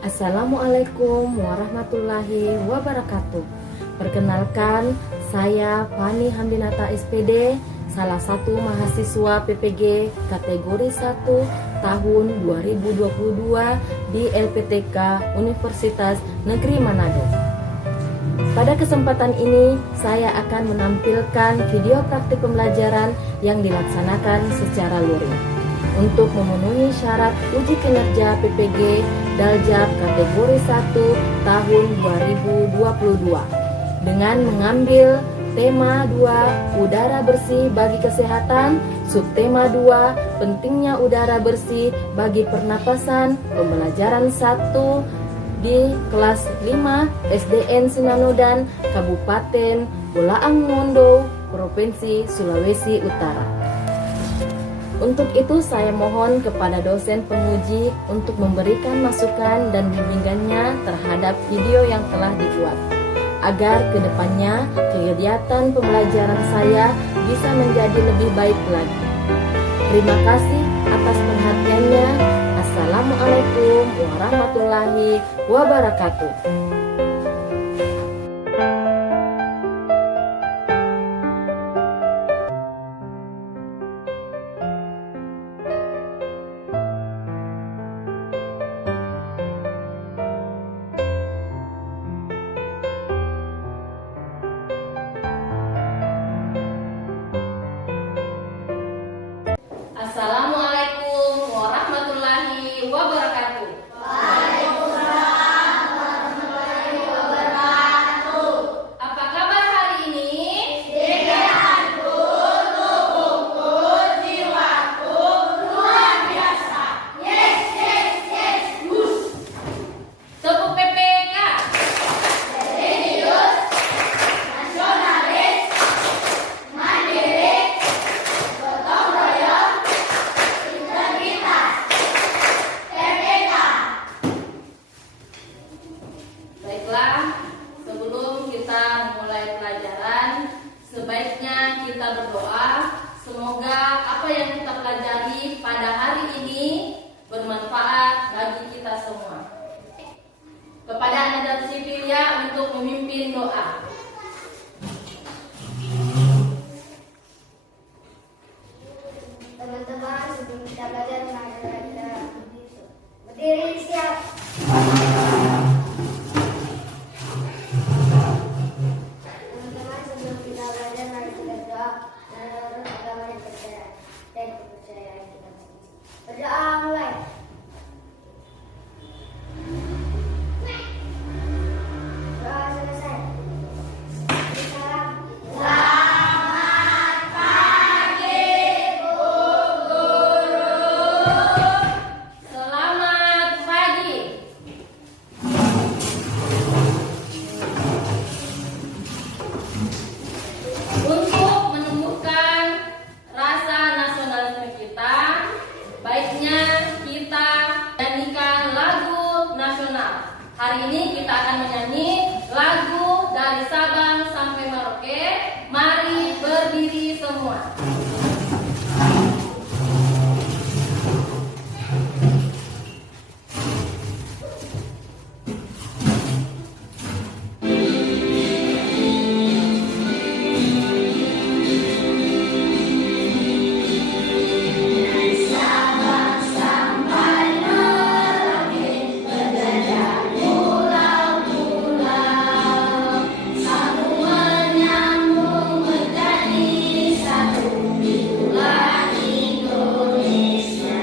Assalamualaikum warahmatullahi wabarakatuh. Perkenalkan, saya Fani Hamdinata SPD, salah satu mahasiswa PPG kategori 1 tahun 2022 di LPTK Universitas Negeri Manado. Pada kesempatan ini, saya akan menampilkan video praktik pembelajaran yang dilaksanakan secara luring untuk memenuhi syarat uji kinerja PPG Daljab kategori 1 tahun 2022 dengan mengambil tema 2 udara bersih bagi kesehatan, subtema 2 pentingnya udara bersih bagi pernapasan, pembelajaran 1 di kelas 5 SDN Sinanodan, Kabupaten Bolaang Mongo, Provinsi Sulawesi Utara. Untuk itu saya mohon kepada dosen penguji untuk memberikan masukan dan bimbingannya terhadap video yang telah dibuat, agar kedepannya kegiatan pembelajaran saya bisa menjadi lebih baik lagi. Terima kasih atas perhatiannya. Assalamualaikum warahmatullahi wabarakatuh. Assalamualaikum warahmatullahi wabarakatuh. Waalaikumsalam warahmatullahi wabarakatuh. Apa kabar hari ini? Sehatku, tubuhku, jiwaku luar biasa. Yes, yes, yes, yes. Tepuk PPK. Serius, nasionalis, mandiri, gotong royong, integritas. PPK. Baiklah, sebelum kita memulai pelajaran, sebaiknya kita berdoa. Semoga apa yang kita pelajari pada hari ini bermanfaat bagi kita semua. Kepada Anda dan Sipilia untuk memimpin doa. Teman-teman, sebelum kita belajar, mari kita berdiri siap. Teman-teman, sebelum kita belajar, mari kita berdoa dan menurut agama yang percaya dan kepercayaan kita masing-masing. Berdoa mulai. Doa selesai. Salam. Selamat pagi, Bu Guru. Selamat pagi. Untuk menumbuhkan rasa nasionalisme kita, baiknya kita nyanyikan lagu nasional. Hari ini kita akan menyanyi lagu dari Sabang sampai Merauke. Mari berdiri semua. Sabang sampai Merauke, berjajah pulau-pulau, satu menyambung menjadi satu, itulah Indonesia.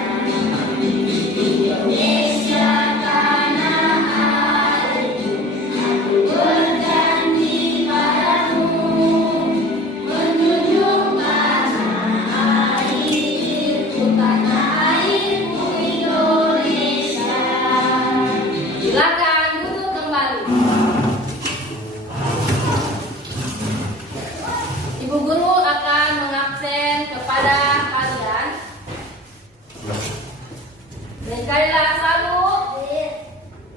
Indonesia tanah airku, aku berjanji padamu, menjunjung tanah airku, tanah airku Indonesia. Silakan duduk kembali. Ibu guru akan mengabsen kepada kalian. Mikaela Salu,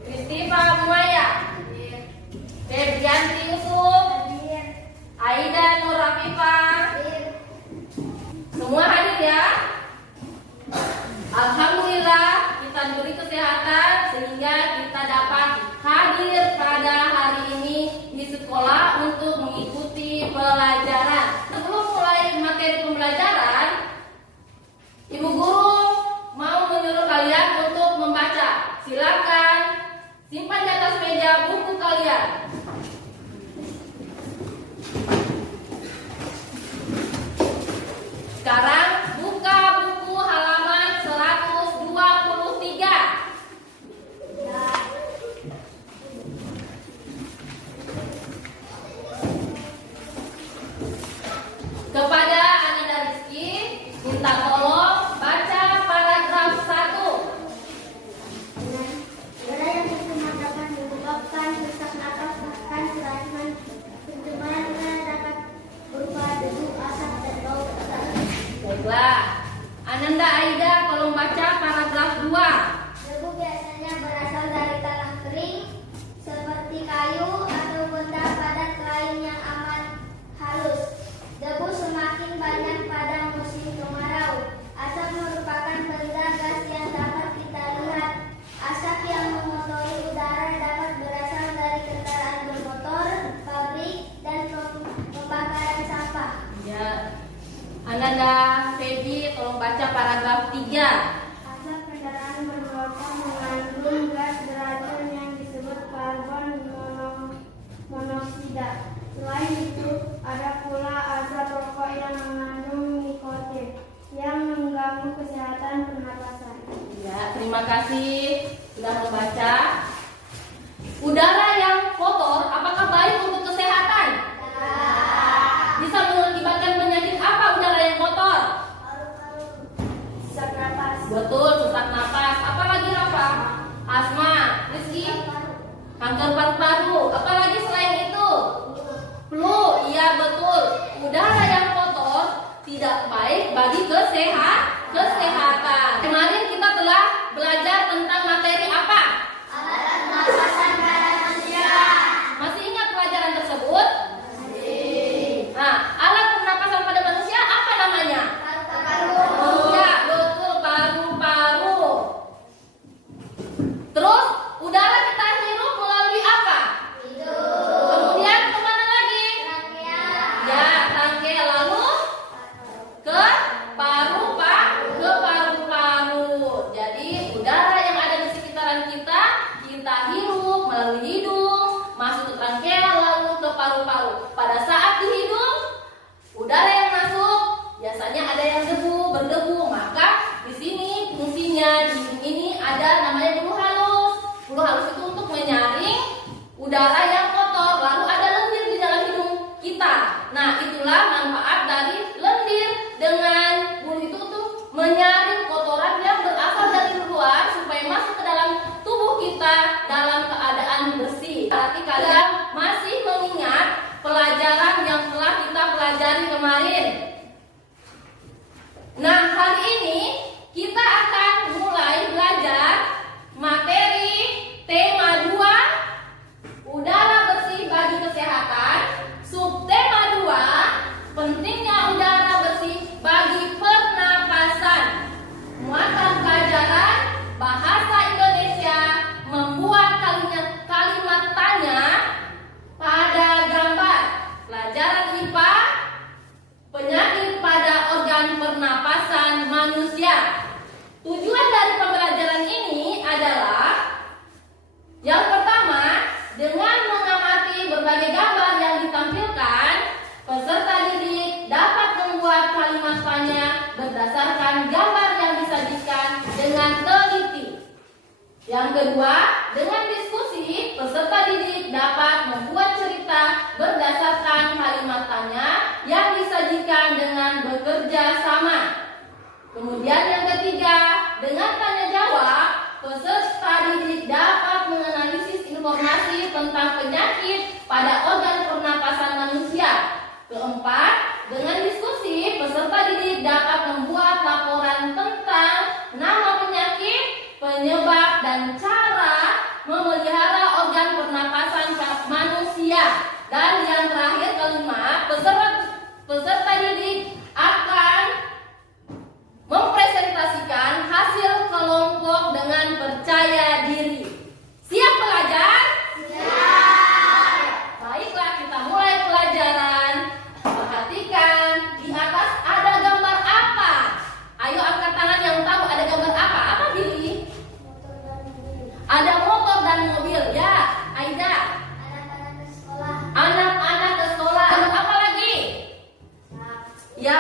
Kristiva Mumaya, Febrianti Yusuf, Aida Nur Afifah. Semua hadir ya. Alhamdulillah kita diberi kesehatan sehingga kita dapat tadi sudah membaca. Udara yang kotor apakah baik untuk kesehatan? Bisa mengakibatkan penyakit apa udara yang kotor? Sesak napas. Betul, sesak napas. Apalagi Rafa? Asma. Rizky? Kanker paru-paru. Apalagi selain itu? Flu. Iya betul. Udara yang kotor tidak baik bagi kesehatan. Kemarin kita telah belajar tentang materi apa? Alat pernapasan pada manusia. Masih ingat pelajaran tersebut? Nah, alat pernapasan pada manusia apa namanya? Paru-paru. Ya, betul, paru-paru. Terus, udara kita hirup melalui apa? Hidung. Kemudian kemana lagi? Trachea. Ya, trachea, lalu ke paru-paru. Jadi, udara yang ada di sekitaran kita hirup melalui hidung, masuk ke trachea, lalu ke paru-paru. Pada saat di hidung, udara yang masuk biasanya ada yang berdebu, maka di sini fungsinya di hidung ini ada namanya bulu halus. Bulu halus itu untuk menyaring udara yang kotor, lalu ada lendir di dalam hidung kita. Nah, itulah manfaat dari lendir. Dengan bulu itu tuh menyaring kotoran yang berasal dari luar supaya masuk ke dalam tubuh kita dalam keadaan bersih. Berarti kalian masih mengingat pelajaran yang telah kita pelajari kemarin. Nah, hari ini kita akan mulai belajar materi tema 2, udara bersih bagi kesehatan. Subtema 2, pentingnya udara bersih bagi pernapasan. Muatan pelajaran bahasa Indonesia, membuat kalimat tanya pada gambar. Pelajaran IPA, penyakit pada organ pernapasan manusia. Tujuan dari pembelajaran ini adalah yang pertama, dengan mengamati berbagai gambar yang ditampilkan, peserta didik dapat membuat kalimat tanya berdasarkan gambar yang disajikan dengan teliti. Yang kedua, dengan diskusi, peserta didik dapat membuat cerita berdasarkan kalimat tanya yang disajikan dengan bekerja sama. Kemudian yang ketiga, dengan tanya jawab, peserta didik dapat menganalisis informasi tentang penyakit pada organ pernapasan manusia. Keempat, dengan diskusi, peserta didik dapat membuat laporan tentang nama penyakit, penyebab, dan cara memelihara organ pernapasan manusia. Dan yang terakhir, kelima, peserta didik akan mempresentasikan hasil kelompok dengan percaya diri. Siap belajar? Siap. Baiklah, kita mulai pelajaran. Perhatikan, di atas ada gambar apa? Ayo angkat tangan yang tahu ada gambar apa. Apa, Billy? Motor dan mobil. Ada motor dan mobil. Ya, Aida. Anak-anak ke sekolah. Anak-anak ke sekolah. Gambar apa lagi? Sak. Ya,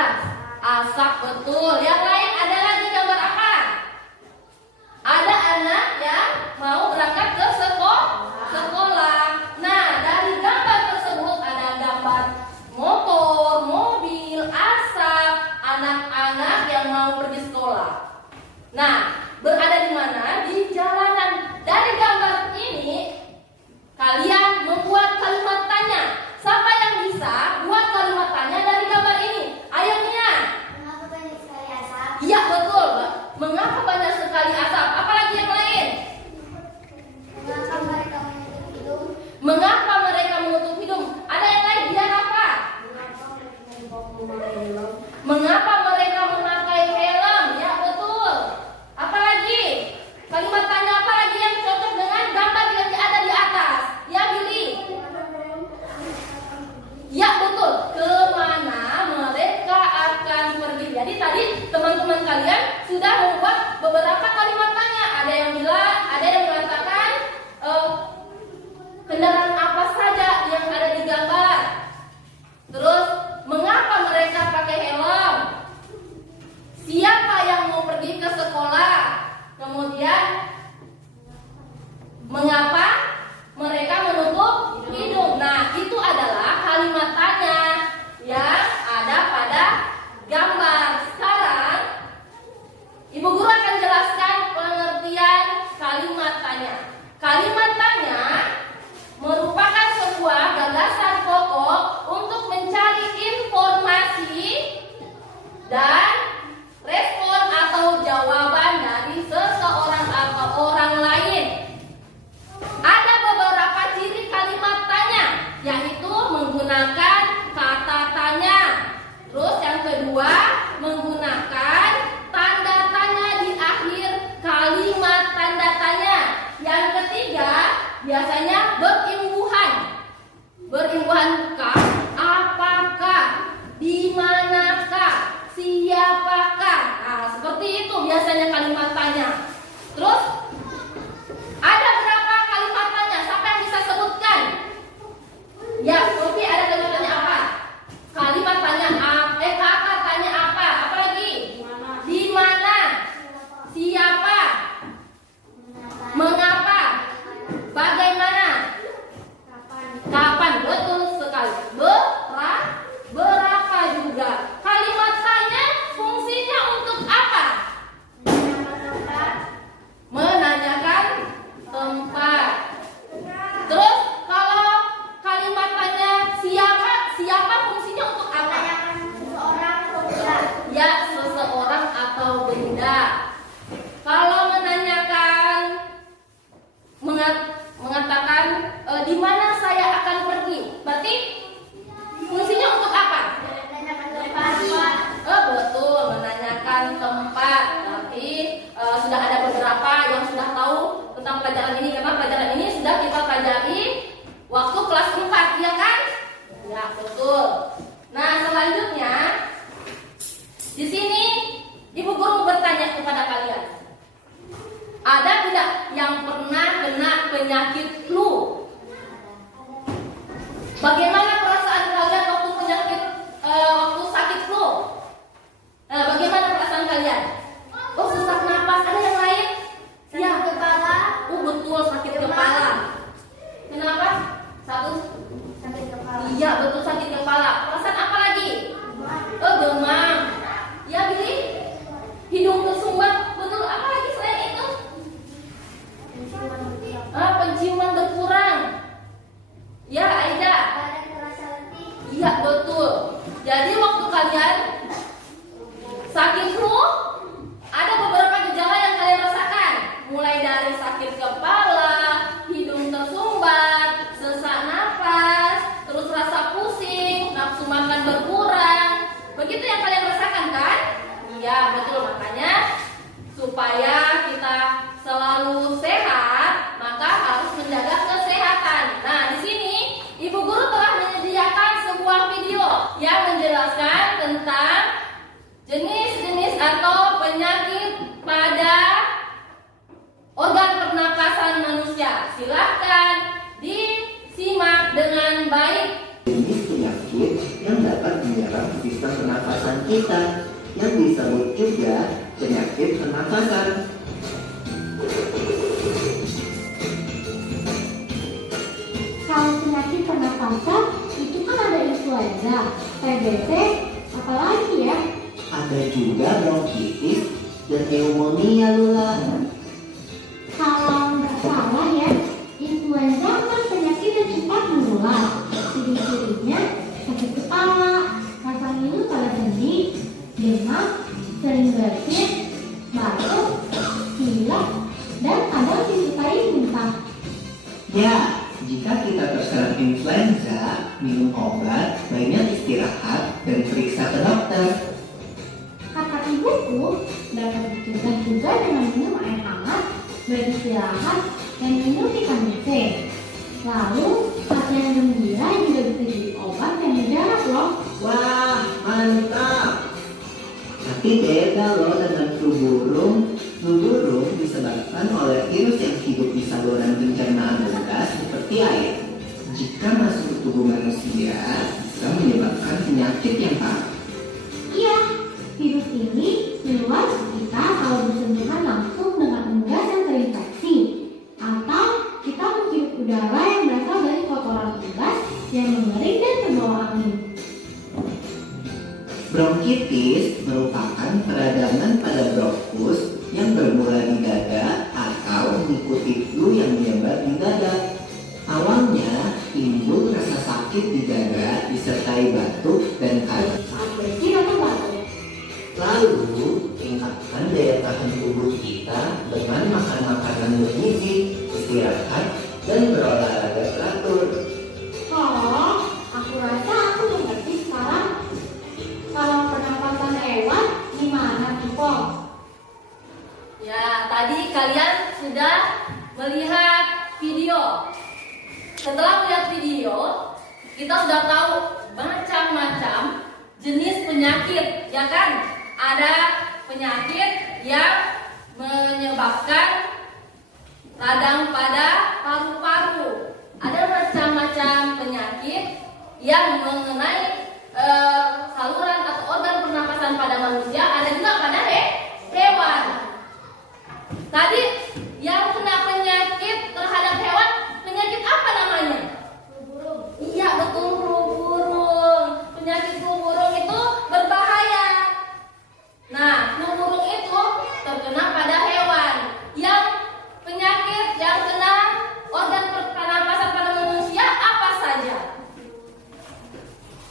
Mengapa? Bagaimana? Kapan? Betul sekali. Berapa juga. Kalimat tanya fungsinya untuk apa? Menanyakan tempat. Terus kalau kalimat tanya siapa fungsinya untuk apa? Ya, seseorang atau benda. Kalau menanyakan mengatakan di mana saya akan pergi, berarti fungsinya untuk apa? Betul, menanyakan tempat. Tapi sudah ada beberapa yang sudah tahu tentang pelajaran ini, karena pelajaran ini sudah kita pelajari waktu kelas 4, ya kan? Ya, betul. Nah, selanjutnya di sini Ibu Guru bertanya kepada kalian, ada tidak yang pernah kena penyakit flu? Bagaimana perasaan kalian waktu waktu sakit flu? Bagaimana perasaan kalian? Oh, sesak napas. Ada yang lain? Sakit kepala. Betul, sakit kepala. Kenapa? Sakit kepala. Iya, betul, sakit kepala. Perasaan apa lagi? Demam. Ya, Billy? Hidung tersumbat. Betul, apa lagi selain itu? Penciuman berkurang. Ya, Aida. Badan terasa letih. Iya, betul. Jadi waktu kalian sakit flu, ada beberapa gejala yang kalian rasakan. Mulai dari sakit kepala, hidung tersumbat, sesak napas, terus rasa pusing, nafsu makan berkurang. Begitu yang kalian rasakan kan? Iya, betul. Makanya supaya kita selalu sehat, maka harus menjaga kesehatan. Nah, di sini Ibu Guru telah menyediakan sebuah video yang menjelaskan tentang jenis-jenis atau penyakit pada organ pernapasan manusia. Silahkan disimak dengan baik. Jenis penyakit yang dapat menyerang sistem pernapasan kita, yang disebut juga penyakit pernapasan. Kalau penyakit pernapasan itu kan ada influenza, TBC, apalagi ya? Ada juga bronkitis dan pneumonia, Lula. Kalau nggak salah ya, influenza kan penyakit yang cepat menular. Ciri-cirinya sakit kepala, rasa ngilu pada sendi, demam, sering bersin, batuk, pilek, dan kadang disertai muntah. Ya, jika kita terserang influenza, minum obat, banyak istirahat, dan periksa ke dokter. Kata ibuku, dapat dicegah juga dengan minum air hangat, beristirahat, dan minum vitamin C. Lalu, pasien gembira juga bisa jadi obat yang mujarab loh. Wah, mantap! Tapi beda loh dengan flu burung. Flu burung disebabkan oleh virus yang hidup di saluran pencernaan gas seperti air. Jika masuk ke tubuh manusia, bisa menyebabkan penyakit yang parah. Iya, virus ini menular ke kita kalau bersentuhan langsung dengan unggas yang terinfeksi, atau kita menghirup udara yang berasal dari kotoran unggas yang mengering dan terbawa angin. Bronkitis merupakan peradangan pada bronkus yang bermula di dada atau mengikuti flu yang menyebar di dada. Awalnya timbul rasa sakit di dada disertai batuk dan kayu. Bersin atau batuk? Lalu tingkatkan daya tahan tubuh kita dengan makan makanan bergizi, istirahat, dan berolahraga teratur. Oh, aku rasa aku mengerti sekarang. Kalau pernapasan hewan, gimana sih, Po? Ya, tadi kalian sudah melihat video. Setelah melihat video, kita sudah tahu macam-macam jenis penyakit, ya kan? Ada penyakit yang menyebabkan radang pada paru-paru. Ada macam-macam penyakit yang mengenai saluran atau organ pernapasan pada manusia, ada juga pada hewan. Tadi yang kena penyakit yang kena organ pernapasan pada manusia apa saja?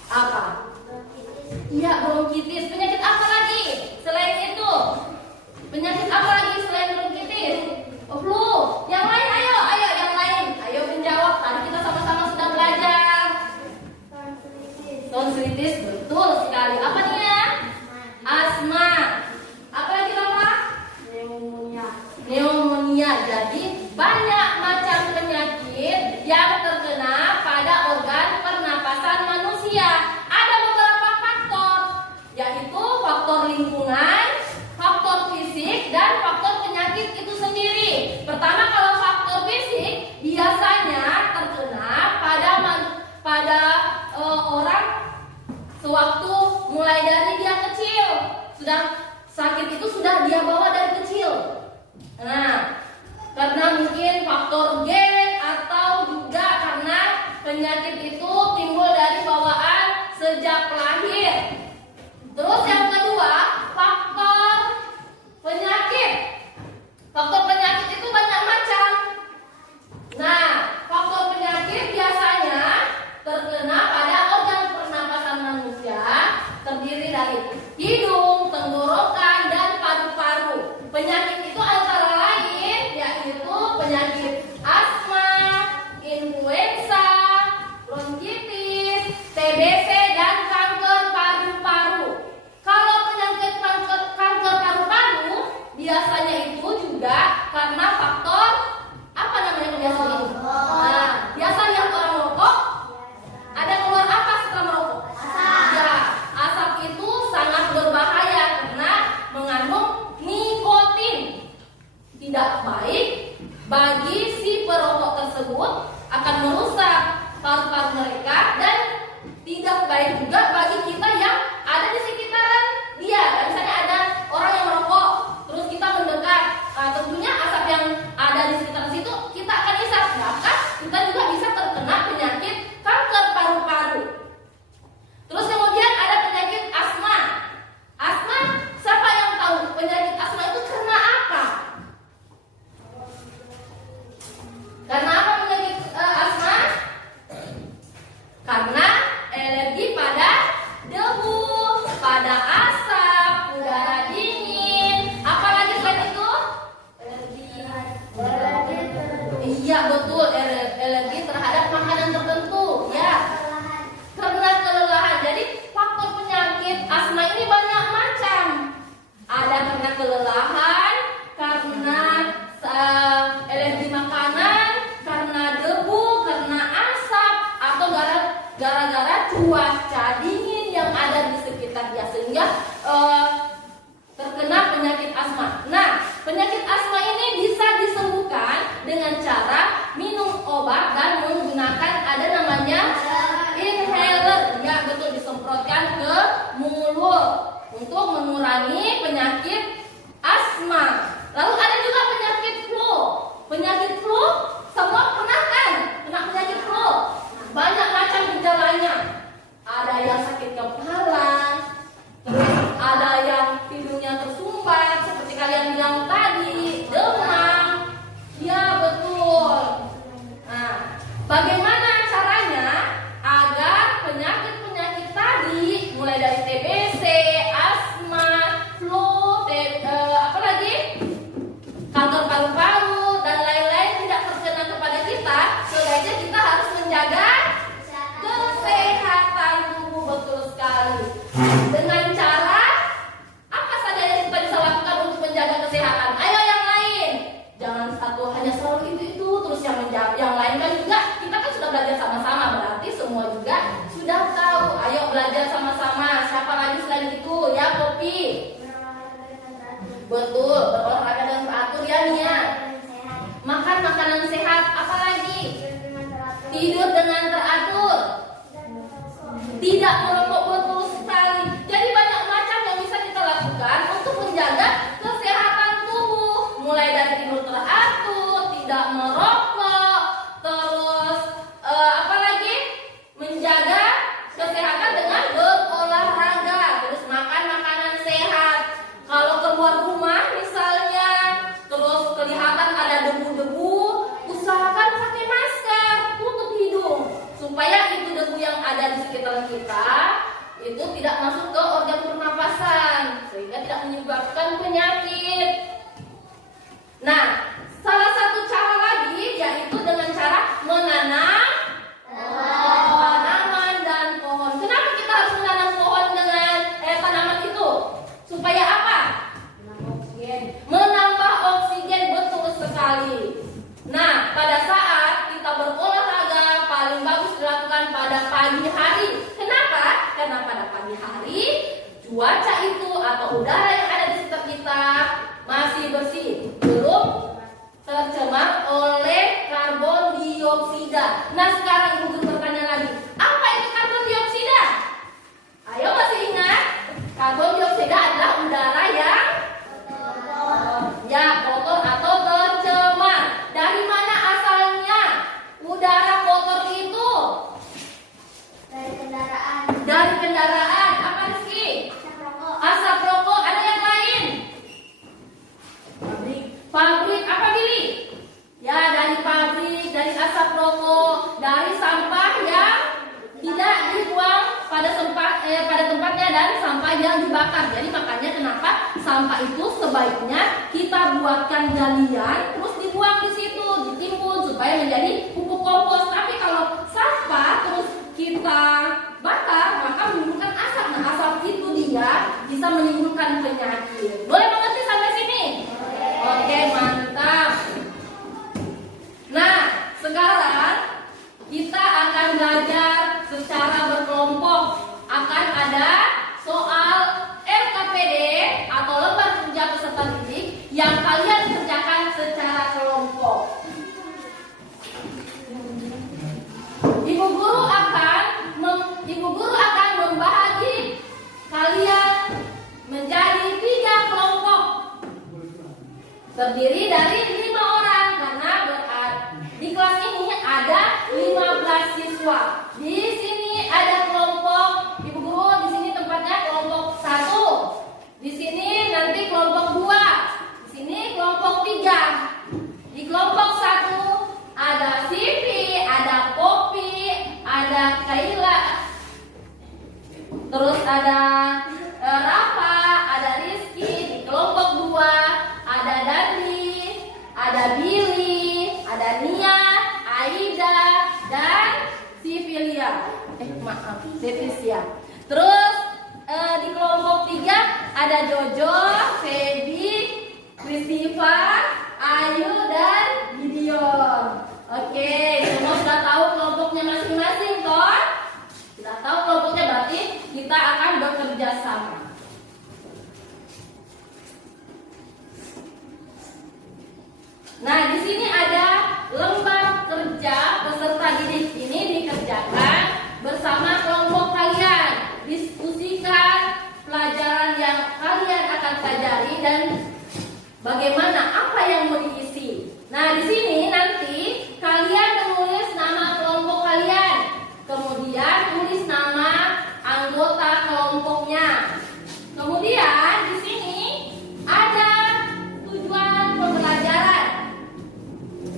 Apa? Iya, bronkitis. Penyakit apa lagi selain itu? Penyakit apa lagi selain bronkitis? Flu. Yang lain, ayo yang lain. Ayo menjawab. Tadi kita sama-sama sudah belajar. Tonsillitis, betul sekali. Apa nih ya? Asma. Apa lagi Rama? Pneumonia. Jadi banyak macam penyakit yang terkena pada organ pernapasan manusia. Ada beberapa faktor, yaitu faktor lingkungan, faktor fisik, dan faktor penyakit itu sendiri. Pertama, kalau faktor fisik biasanya terkena pada orang sewaktu mulai dari dia kecil. Sudah sakit itu sudah dia bawa dari kecil. Nah, karena mungkin faktor gen atau juga karena penyakit itu timbul dari bawaan sejak lahir. Terus yang kedua, faktor penyakit. Faktor penyakit itu banyak macam. Nah, faktor penyakit biasanya terkena pada organ pernapasan manusia, terdiri dari hidung, tenggorokan, dan paru-paru. Penyakit itu antara lain yaitu penyakit asma, influenza, bronkitis, TBC, dan kanker paru-paru. Kalau penyakit kanker paru-paru biasanya itu juga karena faktor apa namanya biasanya itu? Nah, biasanya orang merokok ada keluar apa setelah merokok? Ya, asap itu sangat berbahaya karena mengandung nikotin. Tidak baik bagi si perokok tersebut, akan merusak paru-paru mereka, dan tidak baik juga bagi kita yang ada di sekitaran dia. Misalnya ada orang yang merokok, terus kita mendekat, nah, tentunya asap yang ada di sekitar situ kita akan isap, maka kita juga bisa terkena penyakit kanker paru-paru. Terus kemudian ada penyakit asma. Asma, siapa yang tahu penyakit asma itu karena apa? Karena apa penyakit asma? Karena alergi pada debu, pada asap, udara dingin. Apalagi selain itu? Iya, betul, alergi terhadap makanan tertentu, ya. Karena kelelahan. Jadi faktor penyakit asma ini banyak macam. Ada karena kelelahan, karena alergi makanan, karena debu, karena asap, atau gara-gara cuaca dingin yang ada di sekitar dia, sehingga terkena penyakit asma. Nah, penyakit asma ini bisa disembuhkan dengan cara minum obat dan menggunakan ada namanya inhaler. Ya, betul, disemprotkan ke mulut untuk mengurangi penyakit asma. Lalu ada juga penyakit flu. Penyakit flu, semua pernah kan kena penyakit flu? Banyak macam gejalanya. Ada yang sakit kepala, terus ada yang hidungnya tersumbat, seperti kalian bilang tadi, demam. Ya, betul. Nah, bagaimana caranya agar penyakit-penyakit tadi, mulai dari TBC, asma, flu, apalagi kanker paru-paru dan lain-lain tidak terkena kepada kita? Sebaiknya kita harus menjaga kesehatan tubuh, betul sekali. Dengan cara apa saja yang kita bisa lakukan untuk menjaga kesehatan? Ayo yang lain. Jangan satu hanya selalu itu terus yang menjawab. Yang lain kan juga kita kan sudah belajar sama-sama, berarti semua juga sudah tahu. Ayo belajar sama-sama. Siapa lagi selain itu? Ya, Popi. Betul, berolahraga dan teratur ya, Nia. Makan makanan sehat, apalagi? Tidur dengan teratur. Tidak merokok, betul sekali. Jadi banyak macam yang bisa kita lakukan untuk menjaga kesehatan tubuh. Mulai dari tidur teratur, tidak merokok, terus apalagi? Menjaga kesehatan dengan berolahraga, terus makan makanan sehat. Kalau keluar rumah misalnya, terus kelihatan ada debu-debu, hari cuaca itu atau udara yang ada di sekitar kita masih bersih, belum tercemar oleh karbon dioksida. Nah, sekarang Ibu Guru bertanya lagi, apa itu karbon dioksida? Ayo, masih ingat? Karbon dioksida adalah udara yang kotor atau tercemar. Dari mana asalnya udara kotor itu? Dari kendaraan. Dari kendaraan. Apa Rizky? Asap rokok. Ada yang lain? Pabrik. Apa Billy? Ya, dari pabrik, dari asap rokok, dari sampah yang tidak dibuang pada tempatnya dan sampah yang dibakar. Jadi makanya kenapa sampah itu sebaiknya kita buatkan galian terus dibuang di situ, ditimbun supaya menjadi pupuk kompos. Tapi kalau sampah terus kita bakar maka menimbulkan asap. Nah, asap itu dia bisa menimbulkan penyakit. Boleh mengerti sampai sini? Oke, mantap. Nah, sekarang kita akan belajar secara berkelompok. Akan ada soal LKPD atau lembar kerja peserta didik yang kalian kerjakan secara kelompok. Ibu guru akan membagi kalian menjadi 3 kelompok. Terdiri dari 5 orang karena di kelas ini ada 15 siswa. Di sini ada kelompok Ibu guru, di sini tempatnya kelompok 1. Di sini nanti kelompok 2. Di sini kelompok 3. Di kelompok 1 ada Sivi, ada Poppy, ada Kaila, terus ada Rafa, ada Rizky. Di kelompok 2 ada Dandi, ada Billy, ada Nia, Aida, dan Sivilia. Devisia. Terus di kelompok 3 ada Jojo, Feby, Kristiva, Ayu, dan Gideon. Oke, semua sudah tahu kelompoknya masing-masing, toh? Sudah tahu kelompoknya, berarti kita akan bekerja sama. Nah, di sini ada lembar kerja peserta didik. Ini dikerjakan bersama kelompok kalian. Diskusikan pelajaran yang kalian akan pelajari dan bagaimana apa yang mau diisi. Nah, di sini nanti kalian menulis nama kelompok kalian. Kemudian tulis nama anggota kelompoknya. Kemudian di sini ada tujuan pembelajaran.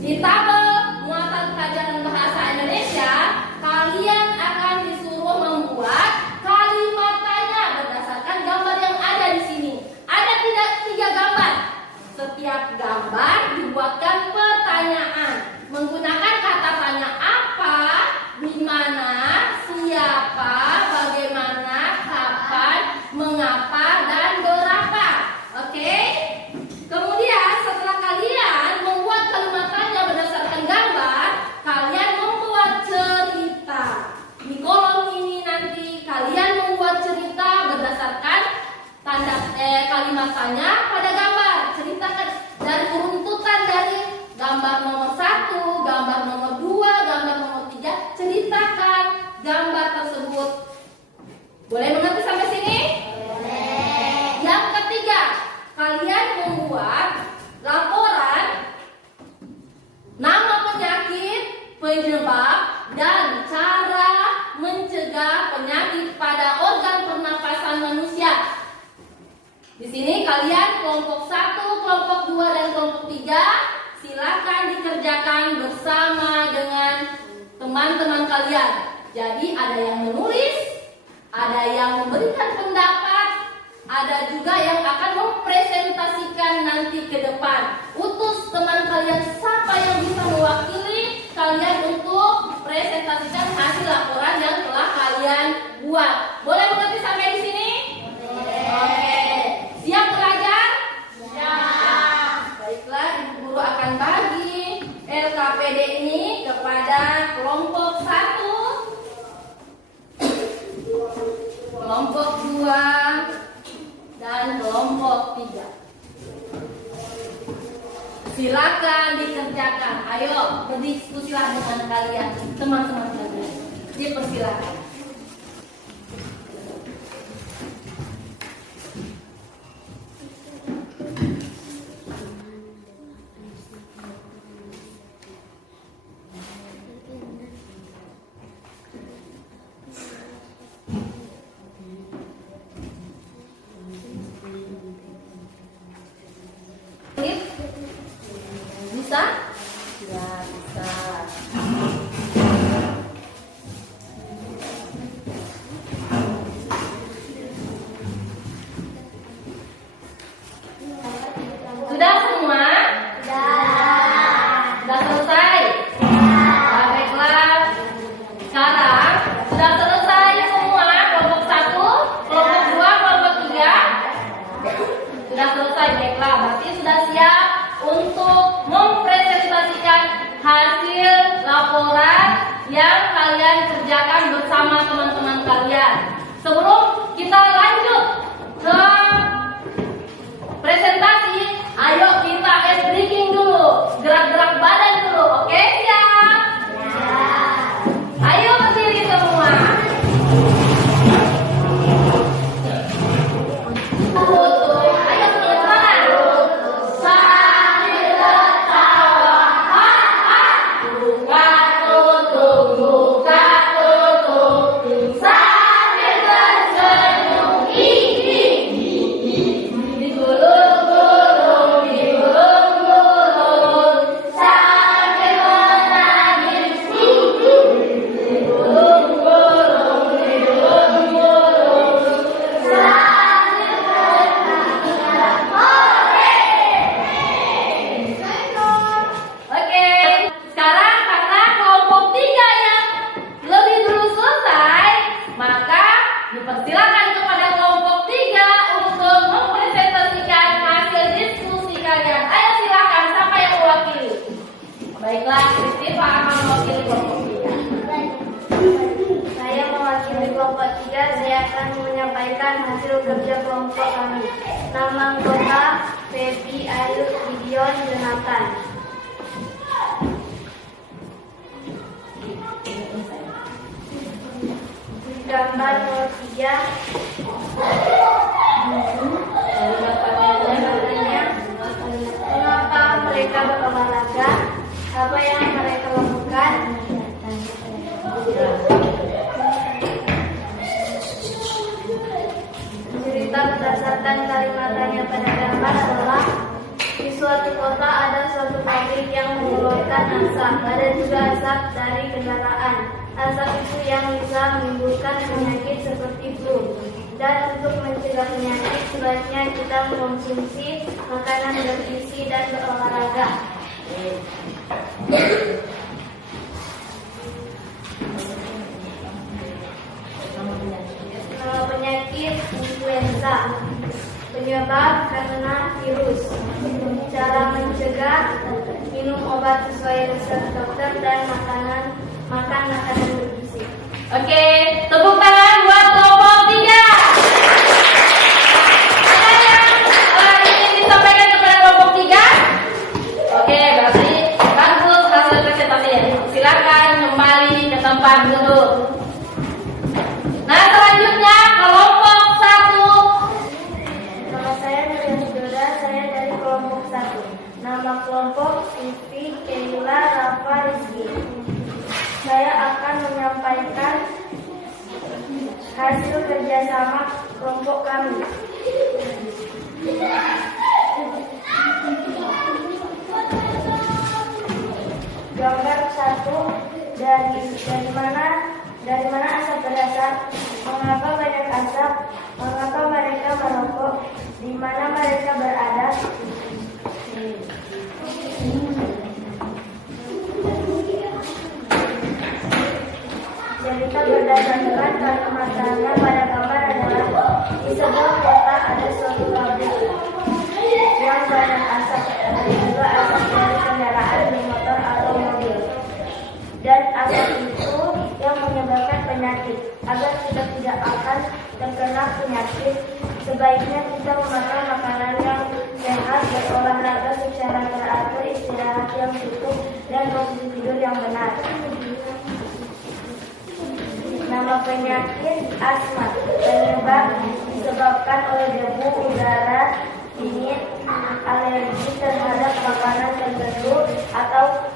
Di tabel muatan pelajaran bahasa Indonesia, kalian akan disuruh membuat kalimat tanya berdasarkan gambar yang ada di sini. Ada tidak 3 gambar? Setiap gambar dibuatkan pertanyaan menggunakan kata tanya apa, di mana, siapa, bagaimana, kapan, mengapa, dan berapa. Oke? Kemudian setelah kalian membuat kalimat tanya berdasarkan gambar, kalian membuat cerita. Di kolom ini nanti kalian membuat cerita berdasarkan kalimat tanya pada gambar. Ceritakan dari uruntutan dari gambar nomor 1, gambar nomor 2, gambar nomor 3. Ceritakan gambar tersebut. Boleh mengerti sampai sini? Boleh. Yang ketiga, kalian membuat laporan nama penyakit, penyebab, dan cara mencegah penyakit pada organ pernapasan manusia. Di sini kalian kelompok 1, kelompok 2, dan kelompok 3 silakan dikerjakan bersama dengan teman-teman kalian. Jadi ada yang menulis, ada yang memberikan pendapat, ada juga yang akan mempresentasikan nanti ke depan. Utus teman kalian siapa yang bisa mewakili kalian untuk presentasikan hasil laporan yang telah kalian buat. Boleh mengerti sampai di sini? Oke. Siap belajar? Siap. Baiklah, Ibu Guru akan bagi LKPD ini kepada kelompok 1, kelompok 2 dan kelompok 3. Silakan dikerjakan. Ayo berdiskusilah dengan kalian, teman-teman kalian. Dipersilakan. Bisa? Ya, bisa. Sudah semua? Sudah selesai? Baiklah. Sekarang sudah selesai semua kelompok 1, kelompok 2, kelompok 3? Sudah selesai, baiklah. Berarti sudah siap untuk mempresentasikan hasil laporan yang kalian kerjakan bersama teman-teman kalian. Sebelum kita lanjut ke presentasi, ayo kita ice breaking dulu, gerak-gerak badan dulu, oke? Siap? Ayo berdiri semua. Ayo semangat. Sambil tertawa, buka tutup, sambil tersenyum, digulung-gulung, sambil menangis, Oke, sekarang karena kelompok 3 yang lebih dulu selesai, maka dipersilakan kepada kelompok 3 untuk mempresentasikan hasil diskusi kalian. Ayo silakan, siapa yang mewakili? Baiklah, Kristiva akan mewakili kelompok 3. Saya mewakili kelompok 3, saya akan menyampaikan hasil kerja kelompok kami. Nama anggota Feby, Ayu, Gideon, Jonathan. Gambar nomor 3. Mengapa mereka berolahraga? Apa yang mereka lakukan? Cerita berdasarkan kalimatnya pada gambar adalah: di suatu kota ada suatu pabrik yang mengeluarkan asap. Ada juga asap dari kendaraan. Asap itu yang bisa menimbulkan penyakit seperti flu. Dan untuk mencegah penyakit, sebaiknya kita mengonsumsi makanan bergizi dan berolahraga. Nama penyakit influenza. Penyebab karena virus. Cara mencegah: minum obat sesuai resep dokter dan makan makanan bergizi. Oke, tepuk tangan buat kelompok 3. Ada yang ingin disampaikan kepada kelompok 3? Oke, berarti bagus hasil presentasinya. Silakan kembali ke tempat duduk. Nah, selanjutnya kelompok 1. Nama saya Nuria Sudoda, saya dari kelompok 1. Nama kelompok Siti, Keila, Rafa, Rizky. Saya akan menyampaikan hasil kerjasama kelompok kami. Gambar 1, dari mana asap berasal, mengapa banyak asap, mengapa mereka merokok, di mana mereka berada. Cerita berdasarkan kalimatnya pada gambar adalah: di sebuah kota ada suatu pabrik yang banyak asap. Ada juga asap dari kendaraan bermotor atau mobil. Dan asap itu yang menyebabkan penyakit. Agar kita tidak akan terkena penyakit, sebaiknya kita memakan makanan yang sehat, berolahraga secara teratur, istirahat yang cukup, dan posisi tidur yang benar. Nama penyakit asma, penyebab disebabkan oleh debu, udara dingin, alergi terhadap makanan tertentu, atau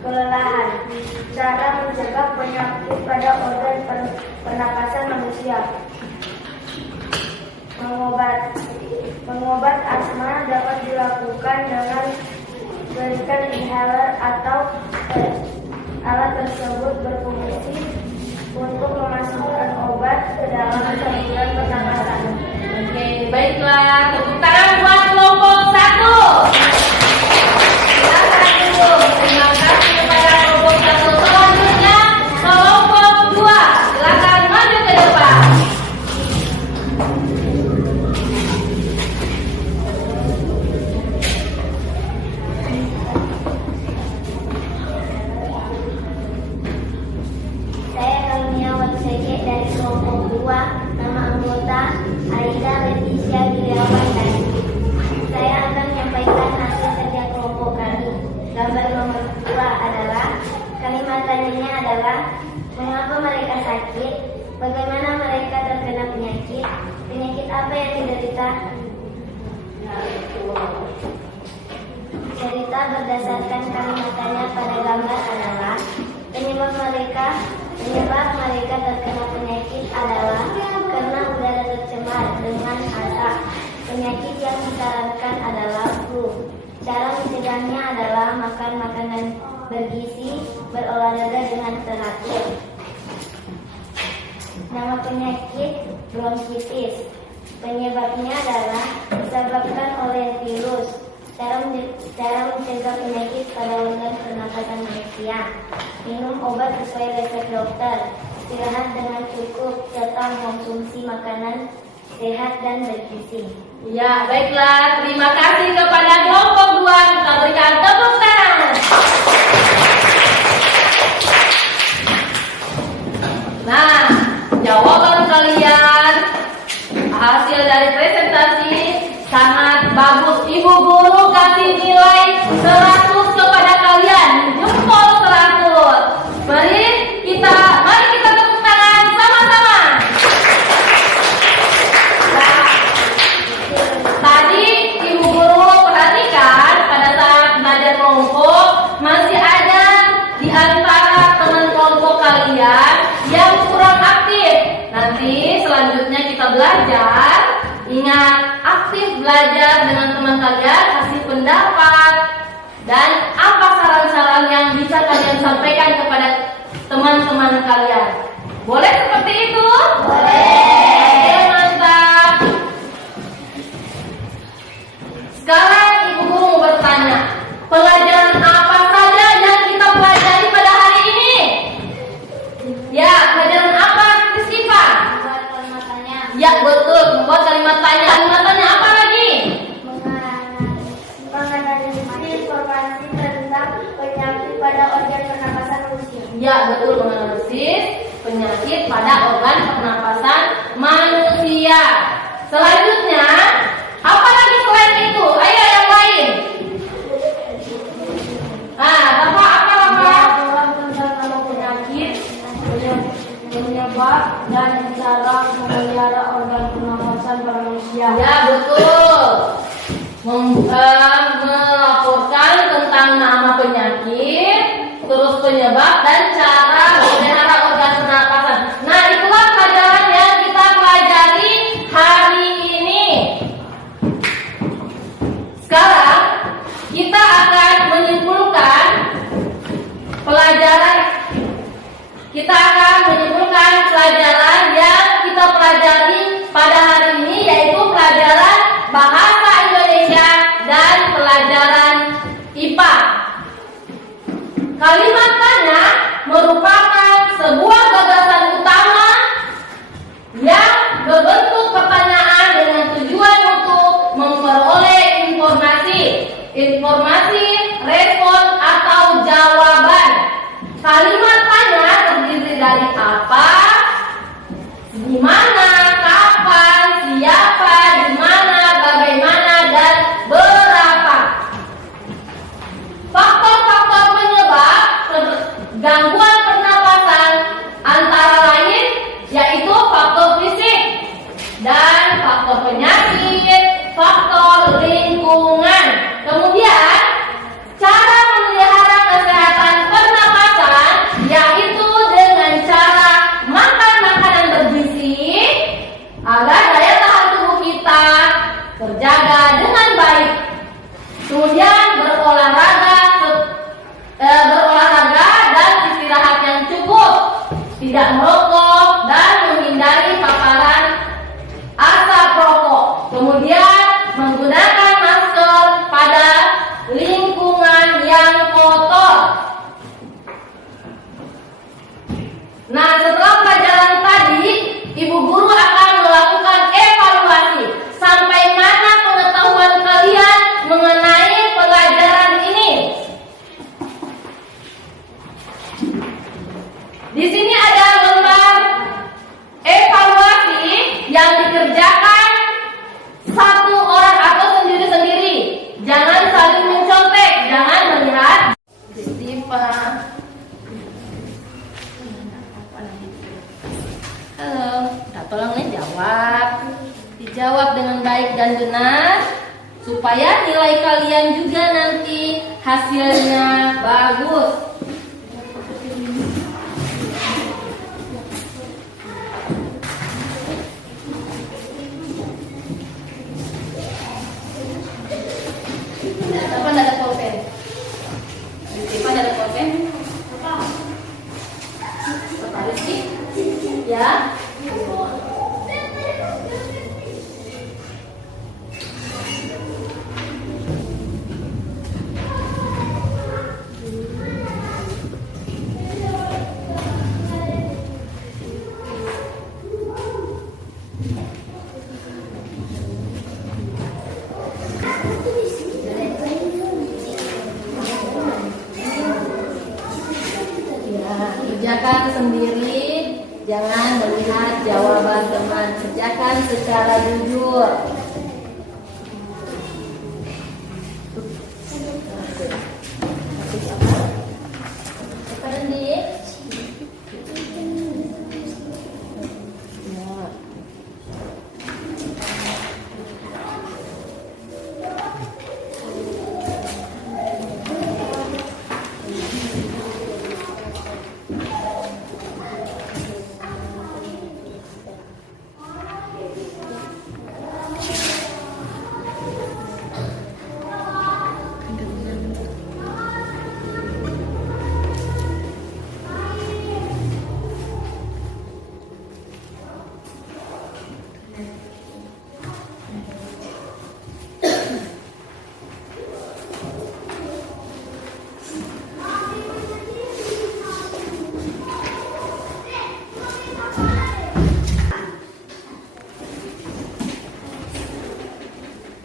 kelelahan. Cara mencegah penyakit pada organ pernapasan manusia. Mengobat asma dapat dilakukan dengan berikan inhaler atau alat tersebut berfungsi untuk memasukkan obat ke dalam saluran pernapasan. Oke, baiklah. Tepuk tangan buat kelompok 1. Silakan dulu. Terima kasih kepada kelompok 1. Selanjutnya kelompok 2. Silakan maju ke depan. Saya Karunia Watseke dari kelompok 2, nama anggota Aida Leticia Giliawan Dani. Saya akan menyampaikan hasil kerja kelompok kami. Gambar nomor 2 adalah, kalimat tanyanya adalah, mengapa mereka sakit, bagaimana mereka terkena penyakit, penyakit apa yang diderita. Cerita berdasarkan kalimat tanya pada gambar adalah, penyebab mereka terkena penyakit adalah karena udara tercemar dengan asap. Penyakit yang disarankan adalah flu. Cara mencegahnya adalah makan makanan bergizi, berolahraga dengan teratur. Nama penyakit bronkitis. Penyebabnya adalah disebabkan oleh virus. Cara mencegah penyakit pada organ pernapasan manusia. Minum obat sesuai resep dokter. Istirahat dengan cukup serta mengkonsumsi makanan sehat dan bergizi. Ya, baiklah. Terima kasih kepada kelompok 2. Kita berikan tepuk tangan. Nah, jawaban kalian hasil dari presentasi sangat bagus. Ibu guru kasih nilai 100 kepada kalian. Jempol 100. Mari kita tepuk tangan sama-sama. Nah, tadi ibu guru perhatikan pada saat belajar kelompok masih ada di antara teman kelompok kalian yang kurang aktif. Nanti selanjutnya kita belajar. Ingat, aktif belajar dengan teman kalian, kasih pendapat dan apa saran-saran yang bisa kalian sampaikan kepada teman-teman kalian. Boleh seperti itu? Boleh. Oke, mantap. Sekarang ibu guru mau bertanya, pelajaran apa saja yang kita pelajari pada hari ini? Ya, pelajaran apa, Rizkifa? Buat kalimat tanya. Ya, betul, membuat kalimat tanya. Kalimat tanya apa lagi? Menganalisis informasi tentang penyakit pada organ pernapasan manusia. Ya, betul, menganalisis penyakit pada organ pernapasan manusia. Selanjutnya, apa lagi selain itu? Ayo yang lain. Nah, apa? Tentang nama penyakit, penyebab, dan cara memelihara organ pernapasan pada manusia. Ya, betul. Melaporkan tentang nama penyakit, terus penyebab dan cara memelihara organ pernapasan. Nah, itulah pelajaran yang kita pelajari hari ini. Sekarang kita akan menyimpulkan pelajaran. Kita akan menyimpulkan pelajaran yang kita pelajari pada hari ini, yaitu pelajaran bahasa Indonesia dan pelajaran IPA. Kalimat tanya merupakan sebuah gagasan utama yang berbentuk pertanyaan dengan tujuan untuk memperoleh informasi, respon atau jawaban. Kalimat tanya terdiri dari apa, di mana, kapan, tidak merokok, dan menghindari paparan asap rokok. Kemudian menggunakan masker pada lingkungan yang kotor. Nah, setelah pelajaran tadi, ibu guru akan melakukan evaluasi sampai mana pengetahuan kalian mengenai pelajaran ini. Di sini ada lembar evaluasi yang dikerjakan satu orang atau sendiri-sendiri. Jangan saling mencontek, jangan melihat Diva. Halo, nah, tolong nih jawab. Dijawab dengan baik dan benar supaya nilai kalian juga nanti hasilnya bagus. Apa ada pulpen? Diva ada pulpen? Apa Rizky? Ya. Kerjakan sendiri, jangan melihat jawaban teman. Kerjakan secara jujur. Apa Dendi?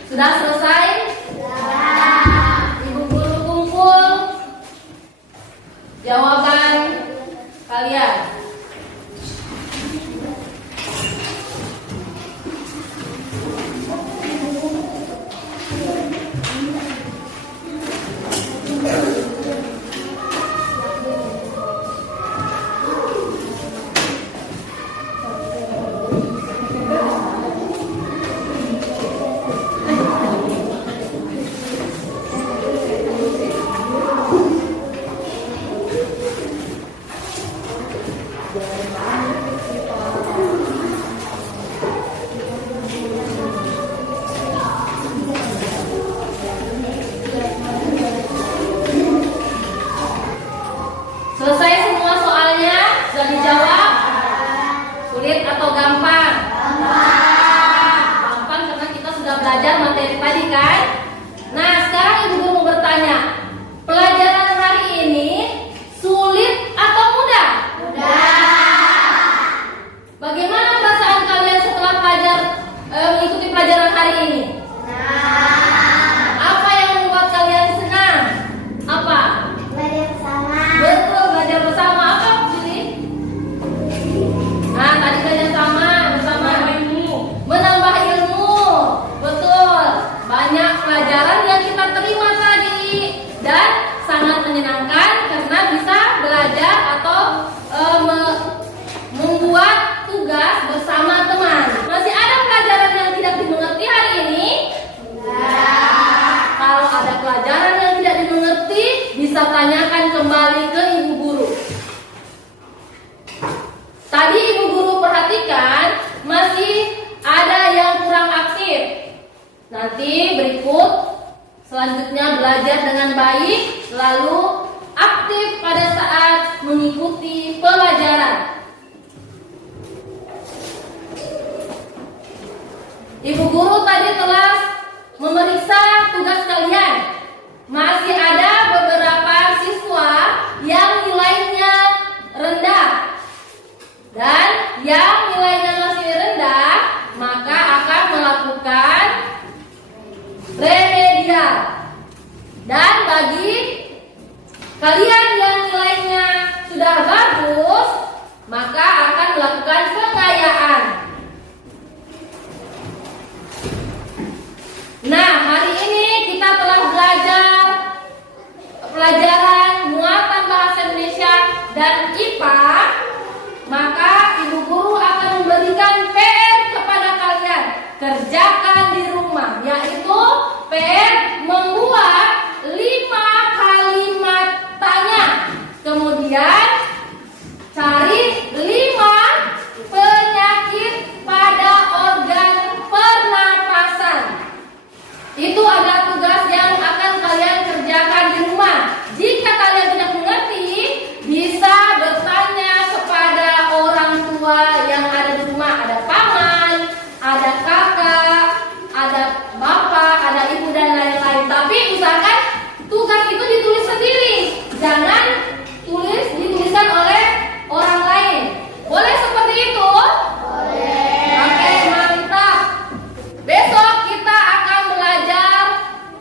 Sudah selesai? Ibu guru kumpul jawaban kalian. Selesai semua soalnya? Sudah dijawab? Sulit atau gampang? Gampang karena kita sudah belajar materi tadi kan? Nah, sekarang ibu guru mau bertanya, pelajaran hari ini sulit atau mudah? Bagaimana perasaan kalian setelah mengikuti pelajaran hari ini? Apa yang membuat kalian senang? Apa? Betul, belajar bersama. Apa Juli? Nah, tadi belajar bersama menambah ilmu. Betul. Banyak pelajaran yang kita terima tadi dan sangat menyenangkan karena bisa belajar atau membuat tugas bersama teman. Masih ada pelajaran yang tidak dimengerti hari ini? Kalau ada pelajaran yang tidak dimengerti, bisa tanyakan kembali ke ibu guru. Tadi ibu guru perhatikan masih ada yang kurang aktif. Nanti berikut selanjutnya belajar dengan baik, lalu aktif pada saat mengikuti pelajaran. Ibu guru tadi telah memeriksa tugas kalian. Masih ada beberapa siswa yang nilainya rendah. Dan yang nilainya masih rendah, maka akan melakukan remedial. Dan bagi kalian yang nilainya sudah bagus, maka akan melakukan pengayaan. Nah, hari ini kita telah belajar pelajaran muatan bahasa Indonesia dan IPA. Maka ibu guru akan memberikan PR kepada kalian. Kerjakan di rumah, yaitu PR membuat 5 kalimat tanya. Kemudian cari 5 penyakit pada organ pernapasan. Itu adalah tugas yang akan kalian kerjakan di rumah. Jika kalian tidak mengerti, bisa bertanya kepada orang tua yang ada di rumah. Ada paman, ada kakak, ada bapak, ada ibu dan lain-lain. Tapi usahakan tugas itu ditulis sendiri. Jangan dituliskan oleh orang lain. Boleh seperti itu? Boleh. Oke, mantap. Besok kita akan belajar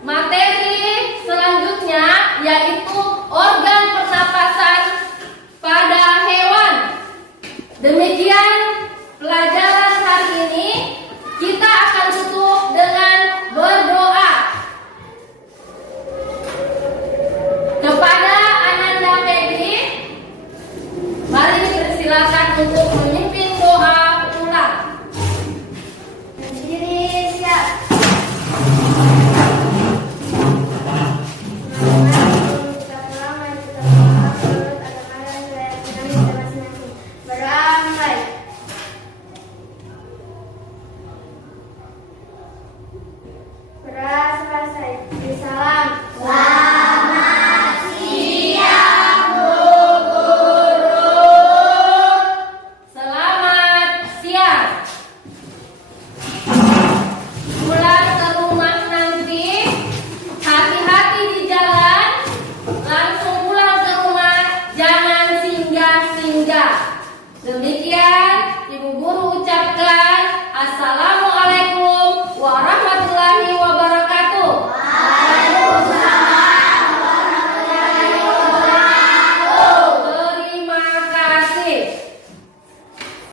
materi selanjutnya, yaitu organ pernapasan pada hewan. Demikian pelajaran hari ini. Kita akan tutup dengan berdoa. Kepada Ananda Feby, mari dipersilakan untuk memimpin doa pulang. Berdiri siap. Selesai. Salam. Selamat siang, Bu Guru. Selamat siang. Pulang ke rumah nanti, hati-hati di jalan. Langsung pulang ke rumah, jangan singgah-singgah. Demikian